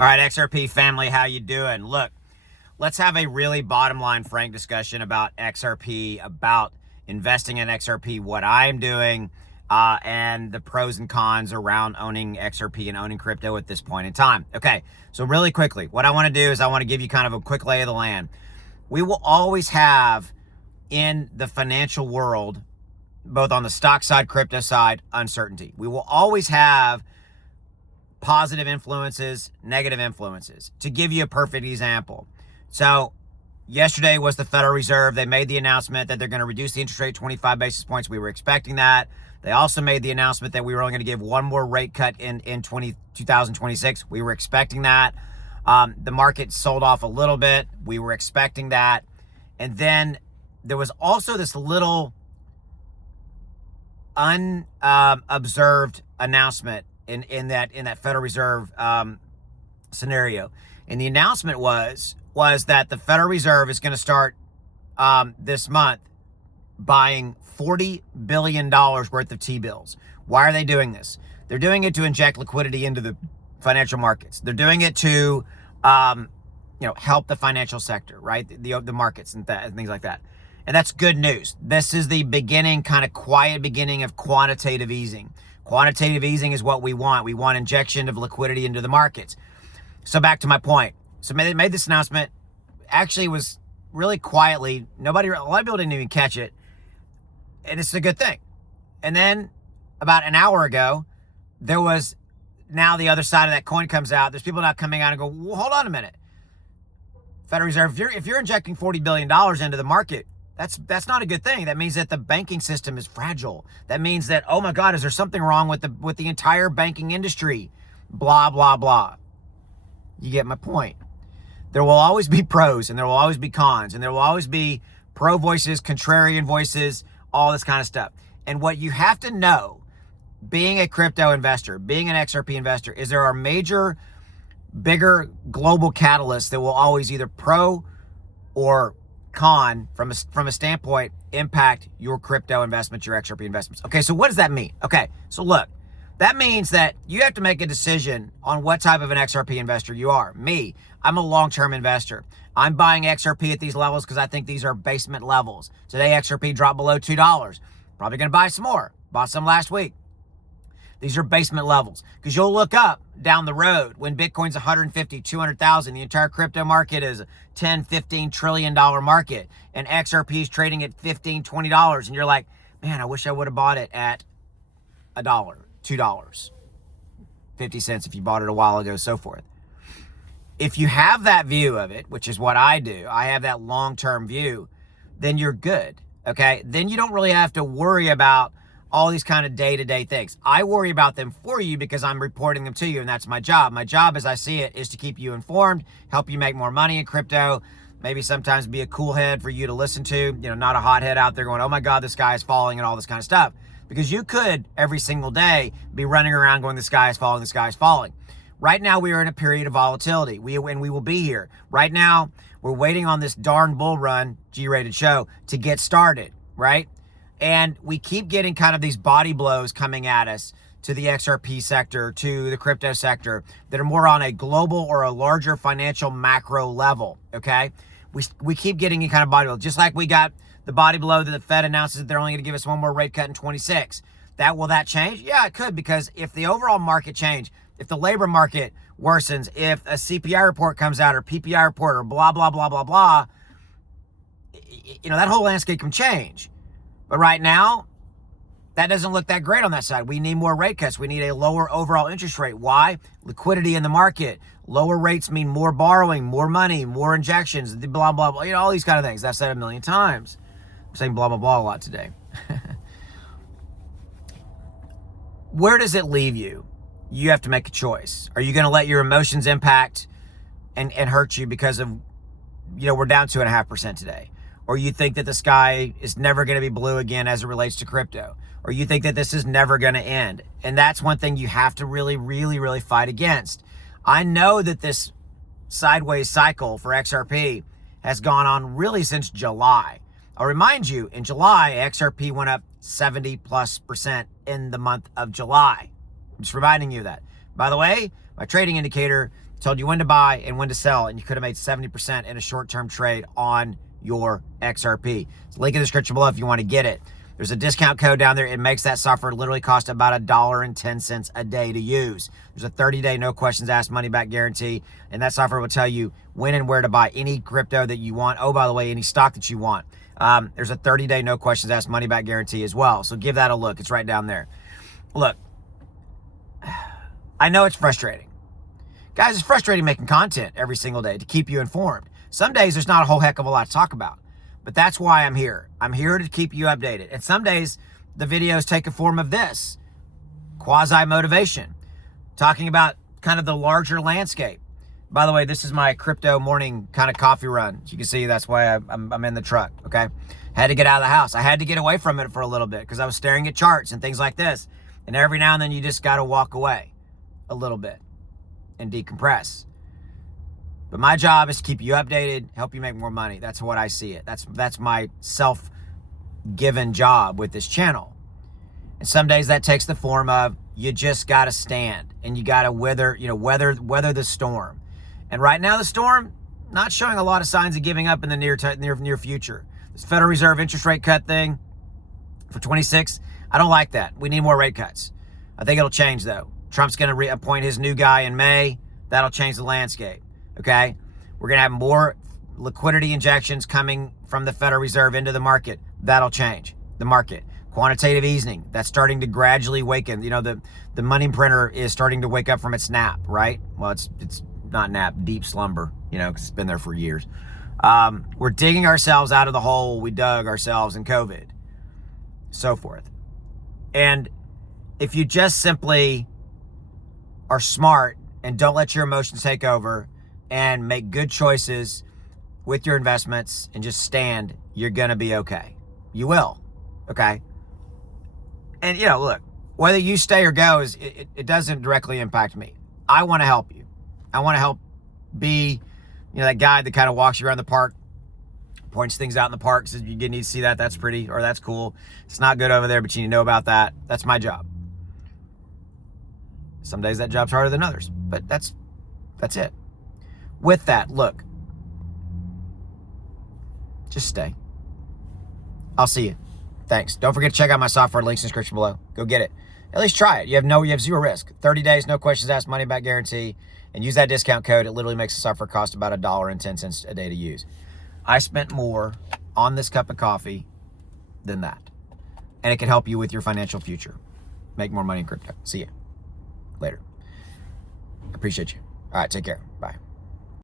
All right, XRP family, how you doing? Look, let's have a really bottom line frank discussion about XRP, about investing in XRP, what I'm doing, and the pros and cons around owning XRP and owning crypto at this point in time. Okay, so really quickly, what I want to do is I want to give you kind of a quick lay of the land. We will always have in the financial world, both on the stock side, crypto side, uncertainty. We will always have positive influences, negative influences. To give you a perfect example. So yesterday was the Federal Reserve. They made the announcement that they're going to reduce the interest rate 25 basis points. We were expecting that. They also made the announcement that we were only going to give one more rate cut in 2026. We were expecting that. The market sold off a little bit. We were expecting that. And then there was also this little unobserved announcement in that Federal Reserve scenario. And the announcement was that the Federal Reserve is going to start this month buying $40 billion worth of T-bills. Why are they doing this? They're doing it to inject liquidity into the financial markets. They're doing it to help the financial sector, right? The markets and things like that. And that's good news. This is the beginning, kind of quiet beginning of quantitative easing. Quantitative easing is what we want. We want injection of liquidity into the markets. So back to my point. So they made this announcement. Actually, it was really quietly. A lot of people didn't even catch it. And it's a good thing. And then about an hour ago, there was now the other side of that coin comes out. There's people now coming out and go, well, hold on a minute. Federal Reserve, if you're injecting $40 billion into the market, that's not a good thing. That means that the banking system is fragile. That means that, oh my God, is there something wrong with the entire banking industry? Blah, blah, blah. You get my point. There will always be pros and there will always be cons and there will always be pro voices, contrarian voices, all this kind of stuff. And what you have to know, being a crypto investor, being an XRP investor, is there are major, bigger global catalysts that will always either pro or con from a standpoint impact your crypto investments, your XRP investments. Okay, so what does that mean? Okay, so look, that means that you have to make a decision on what type of an XRP investor you are. Me, I'm a long-term investor. I'm buying XRP at these levels because I think these are basement levels. Today, XRP dropped below $2. Probably going to buy some more. Bought some last week. These are basement levels because you'll look up down the road when Bitcoin's 150, 200,000, the entire crypto market is a 10, 15 trillion dollar market and XRP is trading at $15, $20. And you're like, man, I wish I would have bought it at $1, $2, 50 cents if you bought it a while ago, so forth. If you have that view of it, which is what I do, I have that long-term view, then you're good. Okay. Then you don't really have to worry about all these kind of day-to-day things. I worry about them for you because I'm reporting them to you, and that's my job. My job, as I see it, is to keep you informed, help you make more money in crypto, maybe sometimes be a cool head for you to listen to, not a hothead out there going, oh my God, the sky is falling and all this kind of stuff. Because you could, every single day, be running around going, the sky is falling, the sky is falling. Right now, we are in a period of volatility, and we will be here. Right now, we're waiting on this darn bull run, G-rated show, to get started, right? And we keep getting kind of these body blows coming at us to the XRP sector, to the crypto sector that are more on a global or a larger financial macro level, okay? We keep getting kind of body blows. Just like we got the body blow that the Fed announces that they're only going to give us one more rate cut in 26. Will that change? Yeah, it could, because if the overall market change, if the labor market worsens, if a CPI report comes out or PPI report or blah, blah, blah, blah, blah, that whole landscape can change. But right now, that doesn't look that great on that side. We need more rate cuts. We need a lower overall interest rate. Why? Liquidity in the market. Lower rates mean more borrowing, more money, more injections, blah, blah, blah. All these kind of things. I've said a million times. I'm saying blah, blah, blah a lot today. Where does it leave you? You have to make a choice. Are you going to let your emotions impact and hurt you because of, we're down 2.5% today? Or you think that the sky is never going to be blue again as it relates to crypto? Or you think that this is never going to end? And that's one thing you have to really, really, really fight against. I know that this sideways cycle for XRP has gone on really since July. I'll remind you, in July, XRP went up 70+% in the month of July. I'm just reminding you of that. By the way, My trading indicator told you when to buy and when to sell, and you could have made 70% in a short-term trade on your XRP. It's link in the description below if you want to get it. There's a discount code down there. It makes that software literally cost about $1.10 a day to use. There's a 30-day no questions asked money back guarantee, and that software will tell you when and where to buy any crypto that you want. Oh, by the way, any stock that you want. There's a 30-day no questions asked money back guarantee as well. So give that a look. It's right down there. Look, I know it's frustrating. Guys, it's frustrating making content every single day to keep you informed. Some days there's not a whole heck of a lot to talk about. But that's why I'm here. I'm here to keep you updated. And some days the videos take a form of this, quasi-motivation, talking about kind of the larger landscape. By the way, this is my crypto morning kind of coffee run. As you can see, that's why I'm in the truck, okay? Had to get out of the house. I had to get away from it for a little bit because I was staring at charts and things like this. And every now and then you just got to walk away a little bit and decompress. But my job is to keep you updated, help you make more money. That's what I see it. That's my self-given job with this channel. And some days that takes the form of you just got to stand and you got to weather the storm. And right now the storm not showing a lot of signs of giving up in the near future. This Federal Reserve interest rate cut thing for 26, I don't like that. We need more rate cuts. I think it'll change though. Trump's going to reappoint his new guy in May. That'll change the landscape. Okay, we're going to have more liquidity injections coming from the Federal Reserve into the market. That'll change the market. Quantitative easing, that's starting to gradually waken. You know, the money printer is starting to wake up from its nap, right? Well, it's not nap, deep slumber, you know, because it's been there for years. We're digging ourselves out of the hole we dug ourselves in COVID, so forth. And if you just simply are smart and don't let your emotions take over, and make good choices with your investments and just stand, you're going to be okay. You will. Okay. And, you know, look, whether you stay or go, it doesn't directly impact me. I want to help you. I want to help be, you know, that guy that kind of walks you around the park, points things out in the park, says you need to see that. That's pretty, or that's cool. It's not good over there, but you need to know about that. That's my job. Some days that job's harder than others, but that's it. With that, look, just stay. I'll see you. Thanks. Don't forget to check out my software, links in the description below. Go get it. At least try it. You have zero risk. 30 days, no questions asked, money back guarantee, and use that discount code. It literally makes the software cost about $1.10 a day to use. I spent more on this cup of coffee than that, and it can help you with your financial future. Make more money in crypto. See you later. Appreciate you. All right, take care. Bye.